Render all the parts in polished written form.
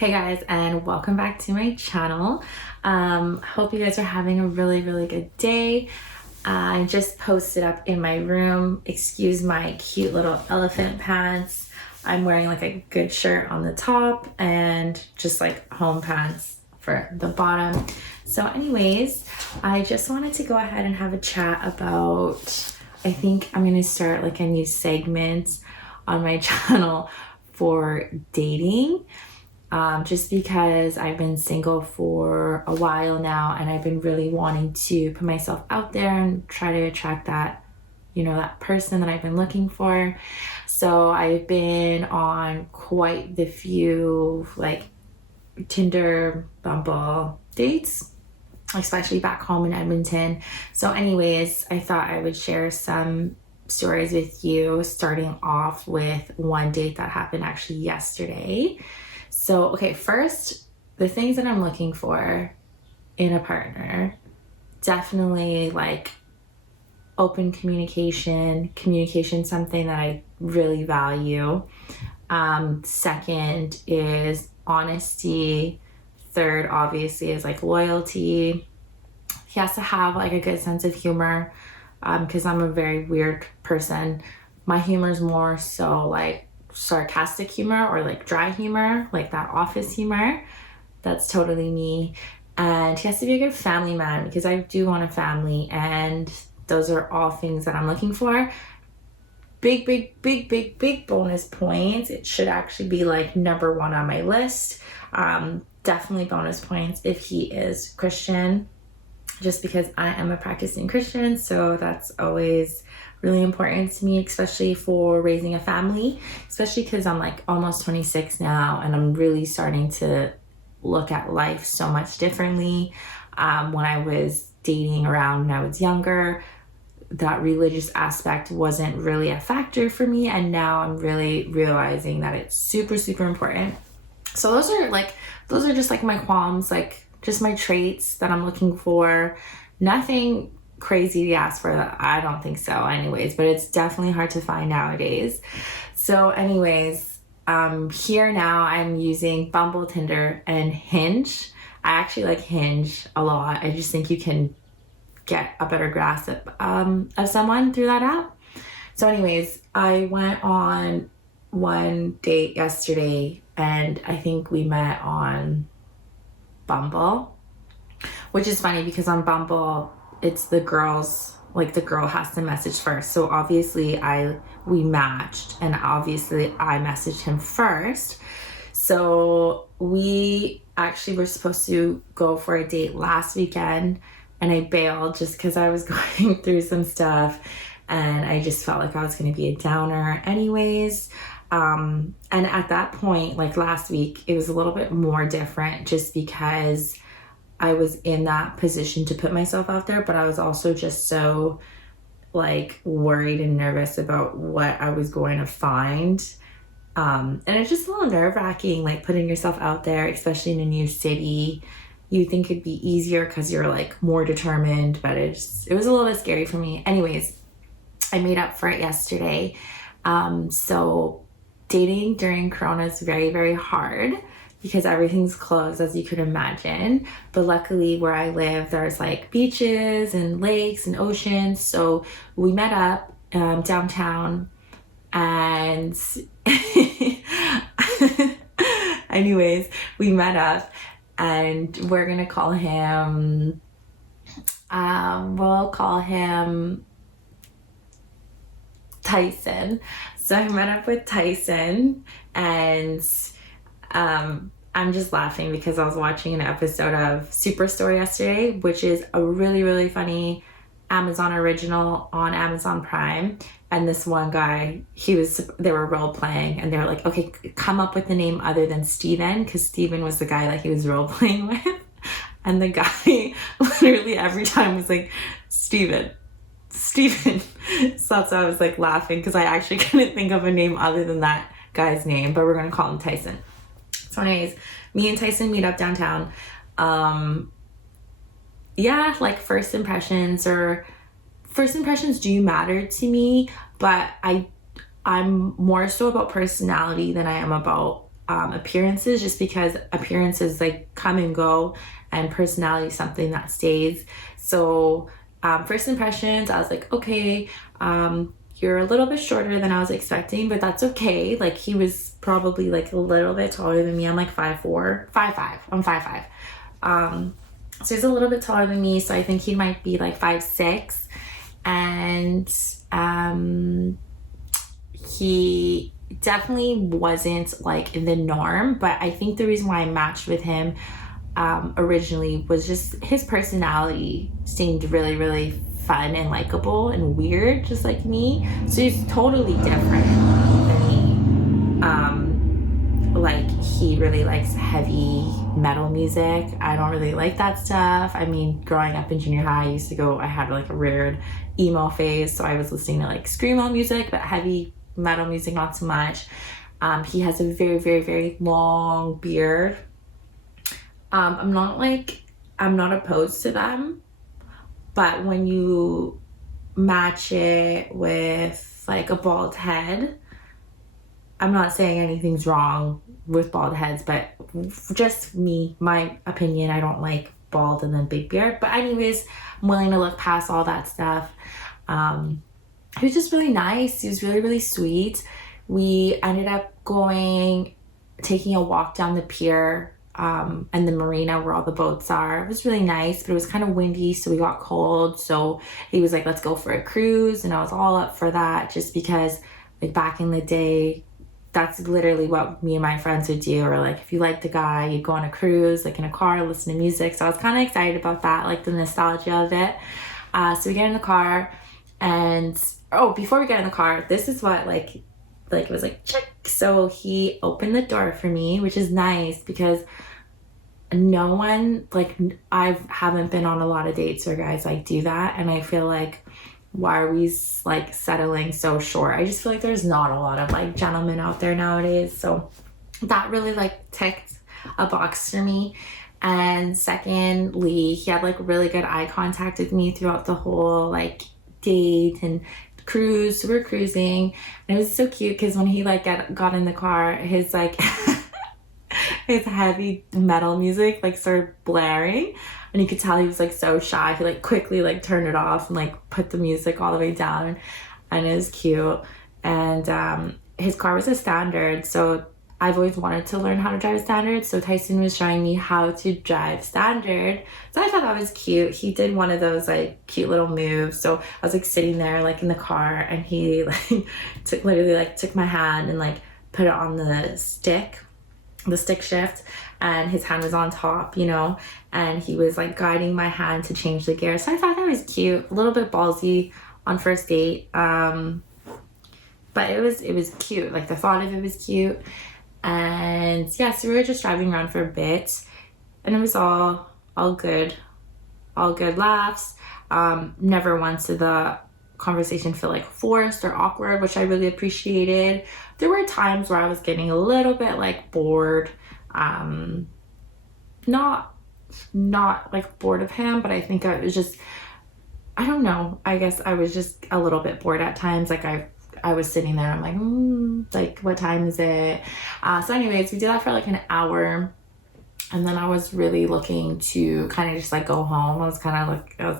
Hey guys, and welcome back to my channel. Hope you guys are having a really good day. I just posted up in my room. Excuse my cute little elephant pants. I'm wearing like a good shirt on the top and just like home pants for the bottom. So anyways, I just wanted to go ahead and have a chat about, I think I'm gonna start like a new segment on my channel for dating. Just because I've been single for a while now and I've been really wanting to put myself out there and try to attract that, that person that I've been looking for. So I've been on quite the few like Tinder, Bumble dates, especially back home in Edmonton. So anyways, I thought I would share some stories with you, starting off with one date that happened actually yesterday. So, okay, first, the things that I'm looking for in a partner, definitely like open communication, something that I really value. Second is honesty. Third, obviously, is like loyalty. He has to have like a good sense of humor, because I'm a very weird person. My humor is more so like sarcastic humor or like dry humor, like that office humor. That's totally me. And he has to be a good family man because I do want a family, and those are all things that I'm looking for. Big bonus points. It should actually be like number one on my list. Definitely bonus points if he is Christian, just because I am a practicing Christian, so that's always really important to me, especially for raising a family, especially because I'm like almost 26 now and I'm really starting to look at life so much differently. When I was dating around when I was younger, that religious aspect wasn't really a factor for me, and now I'm really realizing that it's super important. So those are just like my qualms, like just my traits that I'm looking for. Nothing crazy to ask for, that I don't think so anyways, but it's definitely hard to find nowadays. So anyways, here now I'm using Bumble, Tinder, and Hinge. I actually like Hinge a lot. I just think you can get a better grasp of someone through that app. So anyways, I went on one date yesterday and I think we met on Bumble, which is funny because on Bumble it's the girls, like the girl has to message first. So obviously we matched, and obviously I messaged him first. So we actually were supposed to go for a date last weekend and I bailed just because I was going through some stuff and I just felt like I was going to be a downer anyways. And at that point, like last week, it was a little bit more different just because I was in that position to put myself out there, but I was also just so like worried and nervous about what I was going to find. And it's just a little nerve-wracking, like putting yourself out there, especially in a new city. You think it'd be easier because you're like more determined, but it was a little bit scary for me. Anyways, I made up for it yesterday. So dating during Corona is very hard because everything's closed, as you could imagine. But luckily where I live, there's like beaches and lakes and oceans. So we met up downtown and anyways, we met up and we're gonna call him, we'll call him Tyson. So I met up with Tyson and I'm just laughing because I was watching an episode of Superstore yesterday, which is a really funny Amazon original on Amazon Prime. And this one guy, they were role playing and they were like, okay, come up with a name other than Steven, because Steven was the guy that he was role playing with. And the guy literally every time was like, Steven. So that's why I was like laughing, because I actually couldn't think of a name other than that guy's name, but we're gonna call him Tyson. So anyways, me and Tyson meet up downtown. Yeah, like first impressions do matter to me, but I'm more so about personality than I am about appearances, just because appearances like come and go and personality is something that stays. So first impressions, I was like, okay, you're a little bit shorter than I was expecting, but that's okay. Like he was probably like a little bit taller than me. I'm like 5'4", 5'5". I'm 5'5". So he's a little bit taller than me. So I think he might be like 5'6". And he definitely wasn't like in the norm, but I think the reason why I matched with him originally was just his personality seemed really, really fun and likable and weird, just like me. So he's totally different than me. Like he really likes heavy metal music. I don't really like that stuff. I mean, growing up in junior high, I had like a weird emo phase, so I was listening to like screamo music, but heavy metal music not so much. He has a very, very, very long beard. I'm not opposed to them, but when you match it with like a bald head, I'm not saying anything's wrong with bald heads, but just me, my opinion, I don't like bald and then big beard. But anyways, I'm willing to look past all that stuff. He was just really nice. He was really, really sweet. We ended up taking a walk down the pier and the marina where all the boats are. It was really nice, but it was kind of windy, so we got cold. So he was like, let's go for a cruise. And I was all up for that, just because like back in the day, that's literally what me and my friends would do. Or like, if you like the guy, you'd go on a cruise, like in a car, listen to music. So I was kind of excited about that, like the nostalgia of it. So we get in the car, and before we get in the car, this is what like it was like, check. So he opened the door for me, which is nice because no one, like I haven't been on a lot of dates where guys like do that. And I feel like, why are we like settling so short? I just feel like there's not a lot of like gentlemen out there nowadays. So that really like ticked a box for me. And secondly, he had like really good eye contact with me throughout the whole like date and cruise. So we're cruising, and it was so cute because when he like got in the car, his like his heavy metal music like started blaring, and you could tell he was like so shy. He like quickly like turned it off and like put the music all the way down, and it was cute. And his car was a standard, so I've always wanted to learn how to drive standard. So Tyson was showing me how to drive standard. So I thought that was cute. He did one of those like cute little moves. So I was like sitting there like in the car, and he like took my hand and like put it on the stick shift, and his hand was on top, and he was like guiding my hand to change the gear. So I thought that was cute, a little bit ballsy on first date. But it was cute. Like the thought of it was cute. And yeah, so we were just driving around for a bit, and it was all good laughs. Never once did the conversation feel like forced or awkward, which I really appreciated. There were times where I was getting a little bit like bored, not like bored of him, but I think I was just, I don't know, I guess I was just a little bit bored at times. Like I was sitting there, I'm like, like what time is it? So anyways, we did that for like an hour, and then I was really looking to kind of just like go home. I was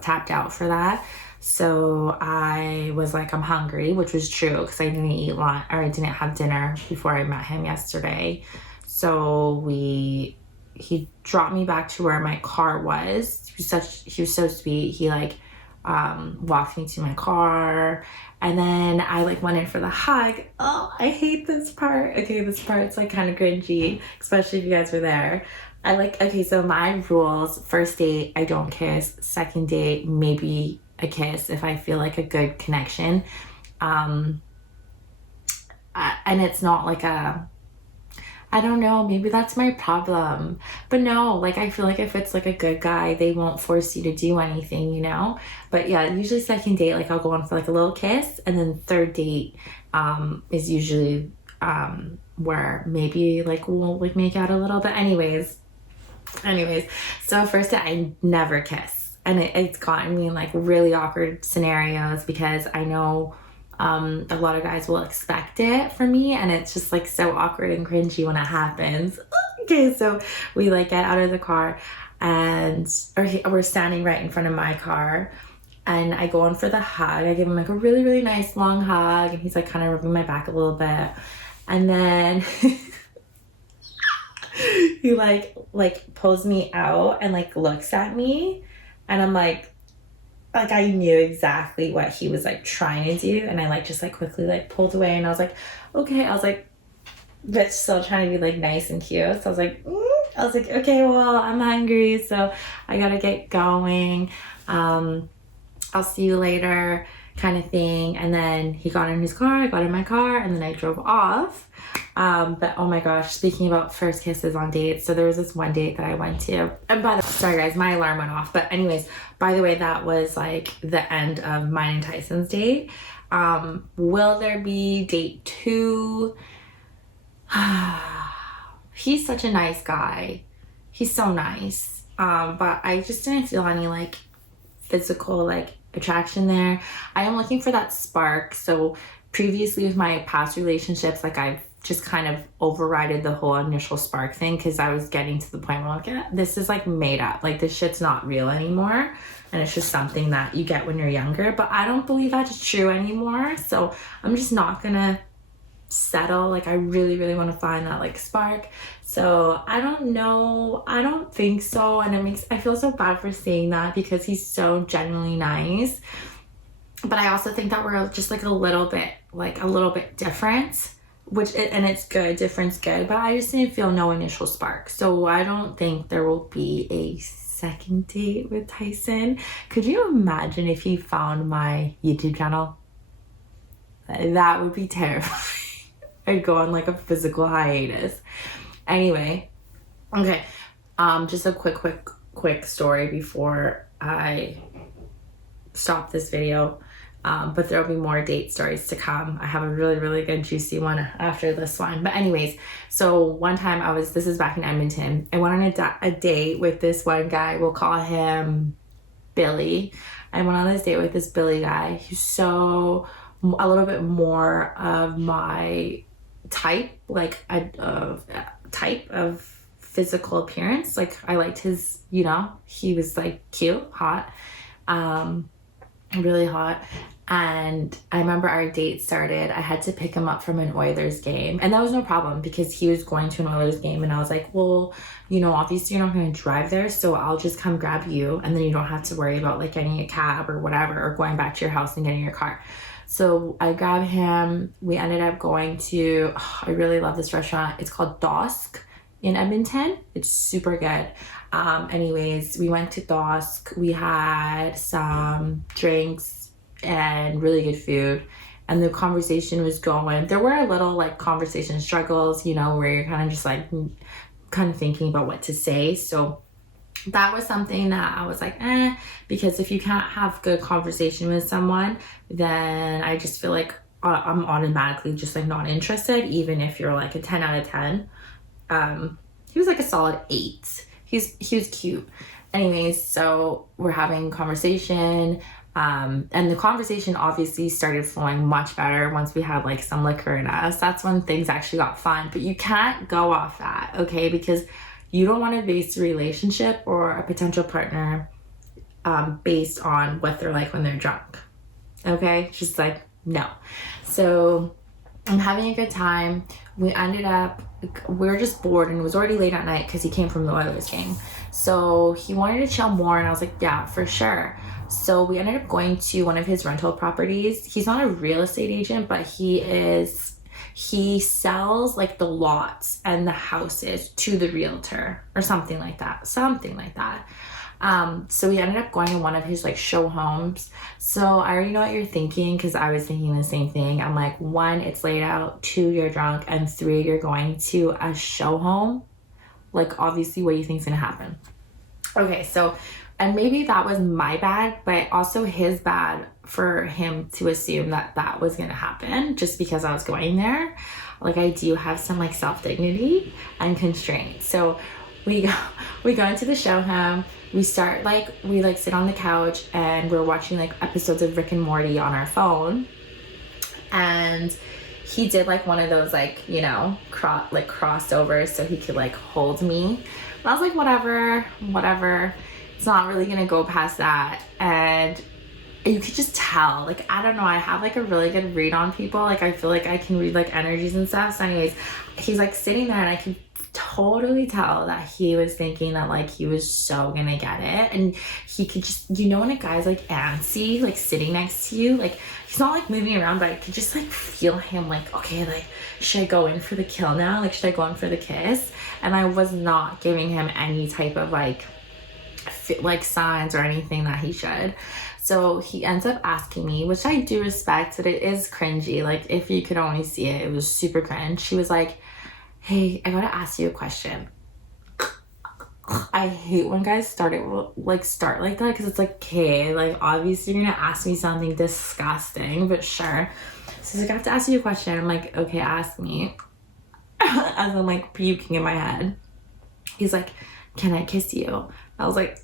tapped out for that. So I was like, I'm hungry, which was true because I didn't eat lunch, or I didn't have dinner before I met him yesterday. So he dropped me back to where my car was. He was so sweet. He like walked me to my car, and then I like went in for the hug. Oh, I hate this part. Okay, this part's like kind of cringy, especially if you guys were there. So my rules: first date, I don't kiss. Second date, maybe a kiss if I feel like a good connection. And it's not like I don't know, maybe that's my problem. But no, like I feel like if it's like a good guy, they won't force you to do anything, But yeah, usually second date, like I'll go on for like a little kiss, and then third date is usually where maybe like we'll like make out a little bit. Anyways, so first date, I never kiss. And it's gotten me in like really awkward scenarios because I know A lot of guys will expect it from me, and it's just like so awkward and cringy when it happens. Okay, so we like get out of the car, and we're standing right in front of my car, and I go in for the hug. I give him like a really, really nice long hug, and he's like kind of rubbing my back a little bit, and then he like pulls me out and like looks at me, and I'm like I knew exactly what he was like trying to do, and I like just like quickly like pulled away, and I was like, okay, I was like, but still trying to be like nice and cute. So I was like, okay, well, I'm hungry, so I gotta get going. I'll see you later, kind of thing. And then he got in his car, I got in my car, and then I drove off. But oh my gosh, speaking about first kisses on dates, so there was this one date that I went to, and sorry guys, my alarm went off, but anyways, by the way, that was like the end of mine and Tyson's date. Will there be date 2? He's such a nice guy. He's so nice. But I just didn't feel any like physical like attraction there. I am looking for that spark. So previously with my past relationships, like I've just kind of overrided the whole initial spark thing, because I was getting to the point where I'm like, yeah, this is like made up. Like this shit's not real anymore. And it's just something that you get when you're younger. But I don't believe that's true anymore. So I'm just not gonna settle. Like I really, really want to find that like spark. So I don't know. I don't think so. And I feel so bad for saying that, because he's so genuinely nice. But I also think that we're just like a little bit different, and it's good. Different's good. But I just didn't feel no initial spark. So I don't think there will be a second date with Tyson. Could you imagine if he found my YouTube channel? That would be terrifying. I'd go on like a physical hiatus. Anyway, okay. Just a quick story before I stop this video. But there'll be more date stories to come. I have a really, really good juicy one after this one. But anyways, so one time this is back in Edmonton. I went on a date with this one guy. We'll call him Billy. I went on this date with this Billy guy. He's a little bit more of my type, like type of physical appearance. Like I liked his, he was like cute, hot, really hot. And I remember our date started, I had to pick him up from an Oilers game, and that was no problem because he was going to an Oilers game, and I was like, well, obviously you're not going to drive there, so I'll just come grab you, and then you don't have to worry about like getting a cab or whatever, or going back to your house and getting your car. So I grabbed him. We ended up going to, I really love this restaurant. It's called Dosk in Edmonton. It's super good. Anyways, we went to Dosk. We had some drinks and really good food. And the conversation was going. There were a little like conversation struggles, where you're kind of just like kind of thinking about what to say. So that was something that I was like, because if you can't have good conversation with someone, then I just feel like I'm automatically just like not interested, even if you're like a 10 out of 10. He was like a solid 8. He was cute. Anyways, so we're having conversation, and the conversation obviously started flowing much better once we had like some liquor in us. That's when things actually got fun, but you can't go off that, okay? Because you don't want to base a relationship or a potential partner based on what they're like when they're drunk, okay? Just like, no. So I'm having a good time. We were just bored, and it was already late at night because he came from the Oilers game. So he wanted to chill more, and I was like, yeah, for sure. So we ended up going to one of his rental properties. He's not a real estate agent, but he sells like the lots and the houses to the realtor or something like that. So we ended up going to one of his like show homes. So I already know what you're thinking, because I was thinking the same thing. I'm like, 1, it's laid out, 2, you're drunk, and 3, you're going to a show home. Like obviously what do you think's gonna happen? Okay, so, and maybe that was my bad, but also his bad for him to assume that that was gonna happen just because I was going there. Like I do have some like self-dignity and constraint. So we go into the show home. We sit on the couch, and we're watching like episodes of Rick and Morty on our phone. And he did like one of those like, you know, crossovers so he could like hold me. And I was like, whatever. It's not really gonna go past that. And you could just tell, like, I don't know, I have like a really good read on people. Like, I feel like I can read like energies and stuff. So anyways, he's like sitting there and I can totally tell that he was thinking that like he was so gonna get it. And he could just, you know, when a guy's like antsy, like sitting next to you, like he's not like moving around, but I could just like feel him like, okay, like should I go in for the kill now? Like should I go in for the kiss? And I was not giving him any type of like signs or anything that he should. So he ends up asking me, which I do respect, but it is cringy. Like if you could only see it, it was super cringe. She was like, hey, I gotta ask you a question. I hate when guys start like that, because it's like, okay, like obviously you're gonna ask me something disgusting, but sure. So he's like, I have to ask you a question. I'm like, okay, ask me. As I'm like puking in my head. He's like, can I kiss you? I was like,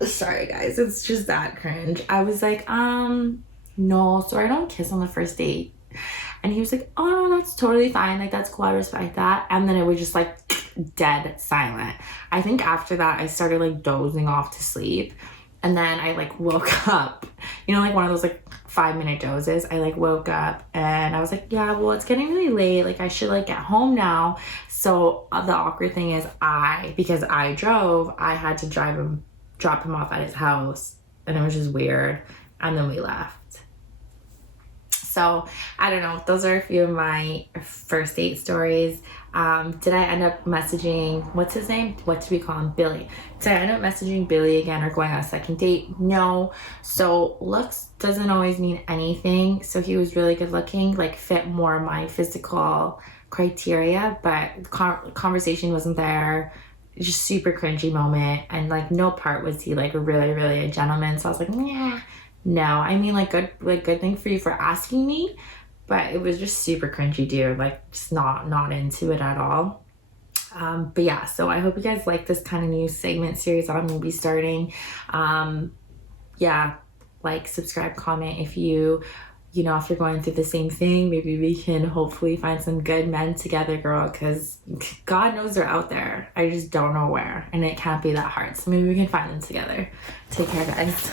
sorry guys, it's just that cringe. I was like, no, so I don't kiss on the first date. And he was like, oh no, that's totally fine, like that's cool, I respect that. And then it was just like dead silent. I think after that I started like dozing off to sleep, and then I like woke up, you know, like one of those like 5-minute dozes. I like woke up and I was like, yeah, well, it's getting really late, like I should like get home now. So the awkward thing is because I drove, I had to drop him off at his house, and it was just weird. And then we left. So I don't know, those are a few of my first date stories. Did I end up messaging, what's his name? What did we call him? Billy. Did I end up messaging Billy again or going on a second date? No. So looks doesn't always mean anything. So he was really good looking, like fit more my physical criteria, but conversation wasn't there. Just super cringy moment, and like no part was he like really a gentleman. So I was like, yeah, no. I mean, like good thing for you for asking me, but it was just super cringy, dude. Like just not into it at all. But yeah, so I hope you guys like this kind of new segment series I'm gonna be starting. Yeah, like, subscribe, comment if you know, if you're going through the same thing. Maybe we can hopefully find some good men together, girl, because God knows they're out there. I just don't know where, and it can't be that hard. So maybe we can find them together. Take care, guys.